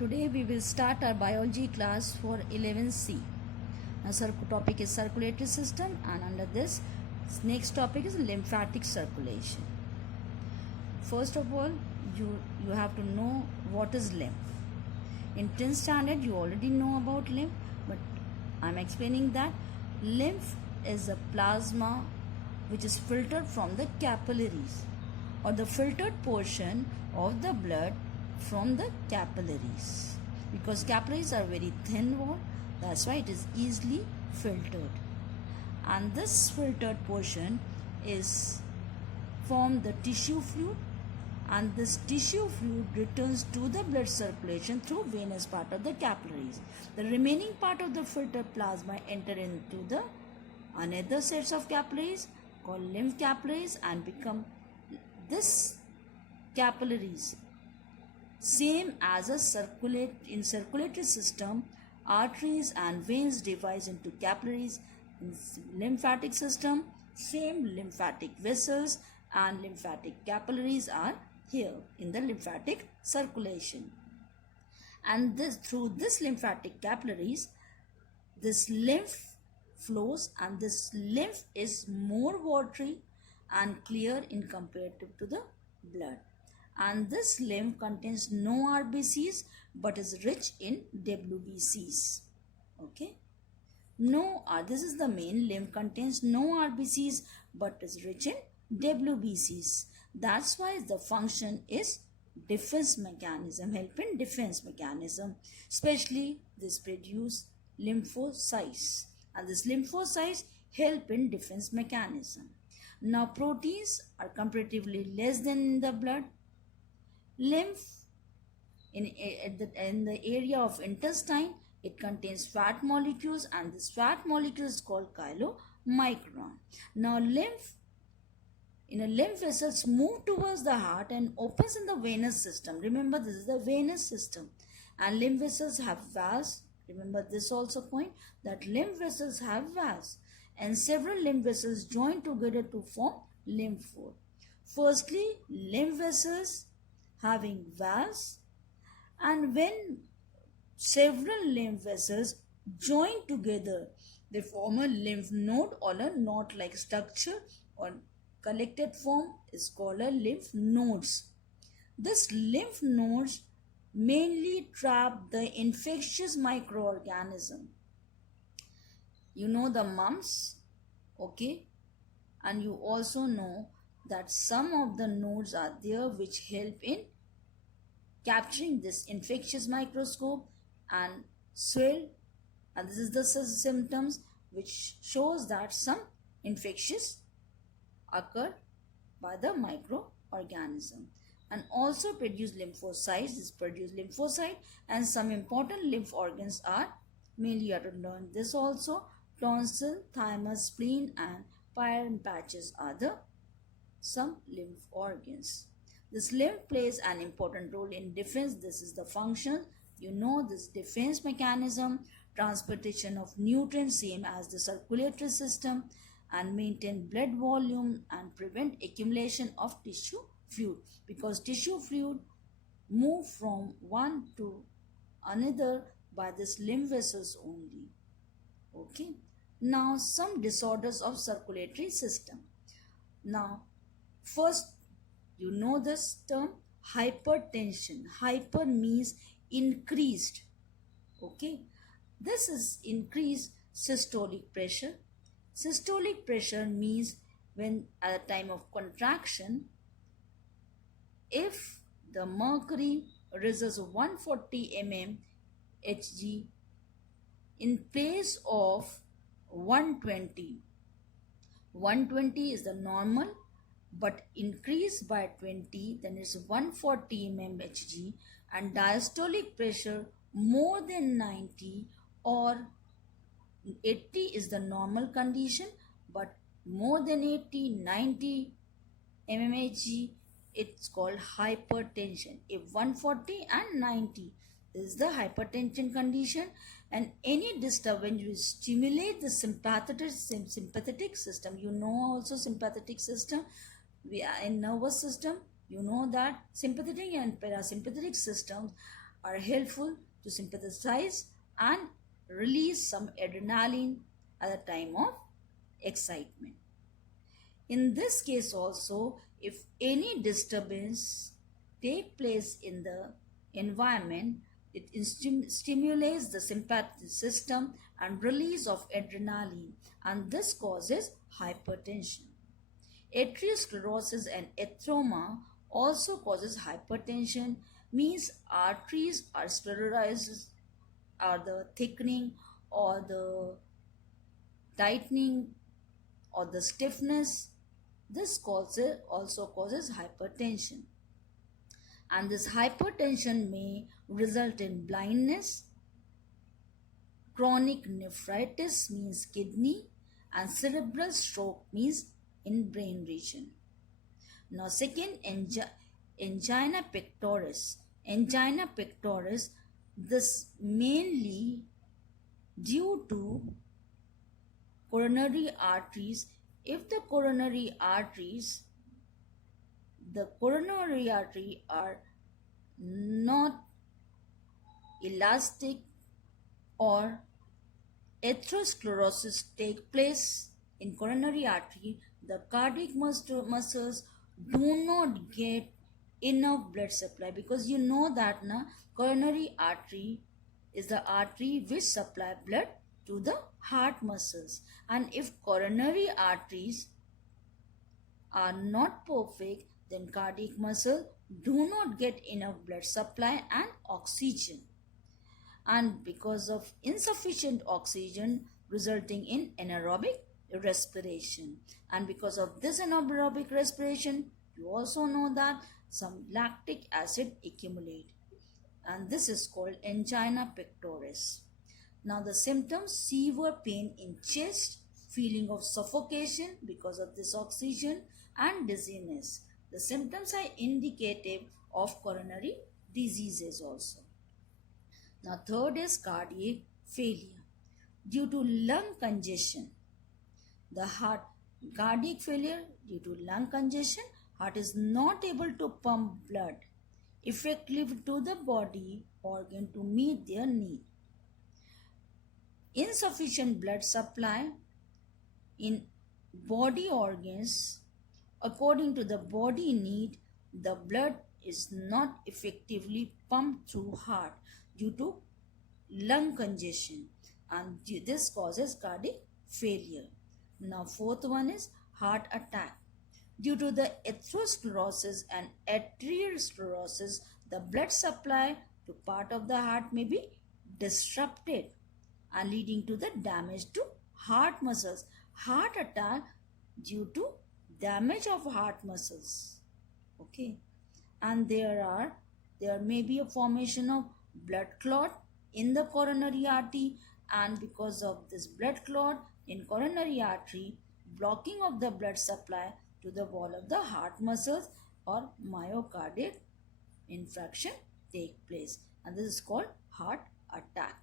Today we will start our biology class for 11C. Now topic is circulatory system, and under this next topic is lymphatic circulation. First of all, you have to know what is lymph. In 10th standard you already know about lymph, but I am explaining that lymph is a plasma which is filtered from the capillaries, or the filtered portion of the blood from the capillaries, because capillaries are very thin wall, that's why it is easily filtered, and this filtered portion is from the tissue fluid, and this tissue fluid returns to the blood circulation through venous part of the capillaries. The remaining part of the filtered plasma enter into the another sets of capillaries called lymph capillaries and become this capillaries. Same as in circulatory system, arteries and veins divide into capillaries. In lymphatic system, same lymphatic vessels and lymphatic capillaries are here in the lymphatic circulation. And through this lymphatic capillaries, this lymph flows, and this lymph is more watery and clear in comparative to the blood. And this lymph contains no RBCs but is rich in WBCs. Okay. This is the main lymph contains no RBCs but is rich in WBCs. That's why the function is defense mechanism, help in defense mechanism. Especially this produce lymphocytes, and this lymphocytes help in defense mechanism. Now proteins are comparatively less than in the blood. Lymph in the area of intestine, it contains fat molecules, and this fat molecule is called chylomicron. Now lymph vessels move towards the heart and opens in the venous system. Remember, this is the venous system, and lymph vessels have valves. Remember this also point, that lymph vessels have valves, and several lymph vessels join together to form lymph node. Firstly, lymph vessels having valves, and when several lymph vessels join together, they form a lymph node or a knot-like structure, or collected form is called a lymph nodes. This lymph nodes mainly trap the infectious microorganism. You know the mumps, okay, and you also know that some of the nodes are there which help in capturing this infectious microscope and swell, and this is the symptoms which shows that some infectious occur by the microorganism. And also produce lymphocytes. This produce lymphocyte, and some important lymph organs are, mainly you have to learn this also, tonsil, thymus, spleen and Peyer's patches are the some lymph organs. This lymph plays an important role in defense. This is the function. You know this defense mechanism, transportation of nutrients same as the circulatory system, and maintain blood volume and prevent accumulation of tissue fluid, because tissue fluid move from one to another by this lymph vessels only. Okay. Now some disorders of circulatory system. Now first, you know this term, hypertension. Hyper means increased. Okay. This is increased systolic pressure. Systolic pressure means when at the time of contraction, if the mercury reaches 140 mmHg in place of 120. 120 is the normal, but increased by 20, then it's 140 mmHg, and diastolic pressure more than 90 or 80 is the normal condition, but more than 80, 90 mmHg, it's called hypertension. If 140 and 90 is the hypertension condition, and any disturbance will stimulate the sympathetic system. You know also sympathetic system. We are in nervous system. You know that sympathetic and parasympathetic systems are helpful to sympathize and release some adrenaline at the time of excitement. In this case also, if any disturbance take place in the environment, it stimulates the sympathetic system and release of adrenaline, and this causes hypertension. Arteriosclerosis and atheroma also causes hypertension, means arteries are sclerosed, or the thickening or the tightening or the stiffness. This also causes hypertension, and this hypertension may result in blindness. Chronic nephritis means kidney, and cerebral stroke means in brain region. Now second, angina pectoris. Angina pectoris, this mainly due to coronary arteries. If the coronary artery are not elastic or atherosclerosis take place in coronary artery, the cardiac muscles do not get enough blood supply, because you know that coronary artery is the artery which supply blood to the heart muscles, and if coronary arteries are not perfect, then cardiac muscle do not get enough blood supply and oxygen, and because of insufficient oxygen resulting in anaerobic respiration, and because of this anaerobic respiration, you also know that some lactic acid accumulate, and this is called angina pectoris. Now the symptoms: severe pain in chest, feeling of suffocation because of this oxygen, and dizziness. The symptoms are indicative of coronary diseases also. Now third is cardiac failure due to lung congestion. The heart, cardiac failure due to lung congestion, heart is not able to pump blood effectively to the body organ to meet their need. Insufficient blood supply in body organs according to the body need, the blood is not effectively pumped through heart due to lung congestion, and this causes cardiac failure. Now fourth one is heart attack. Due to the atherosclerosis and arteriosclerosis, the blood supply to part of the heart may be disrupted and leading to the damage to heart muscles. Heart attack due to damage of heart muscles. Okay, and there may be a formation of blood clot in the coronary artery, and because of this blood clot in coronary artery, blocking of the blood supply to the wall of the heart muscles or myocardial infarction take place, and this is called heart attack.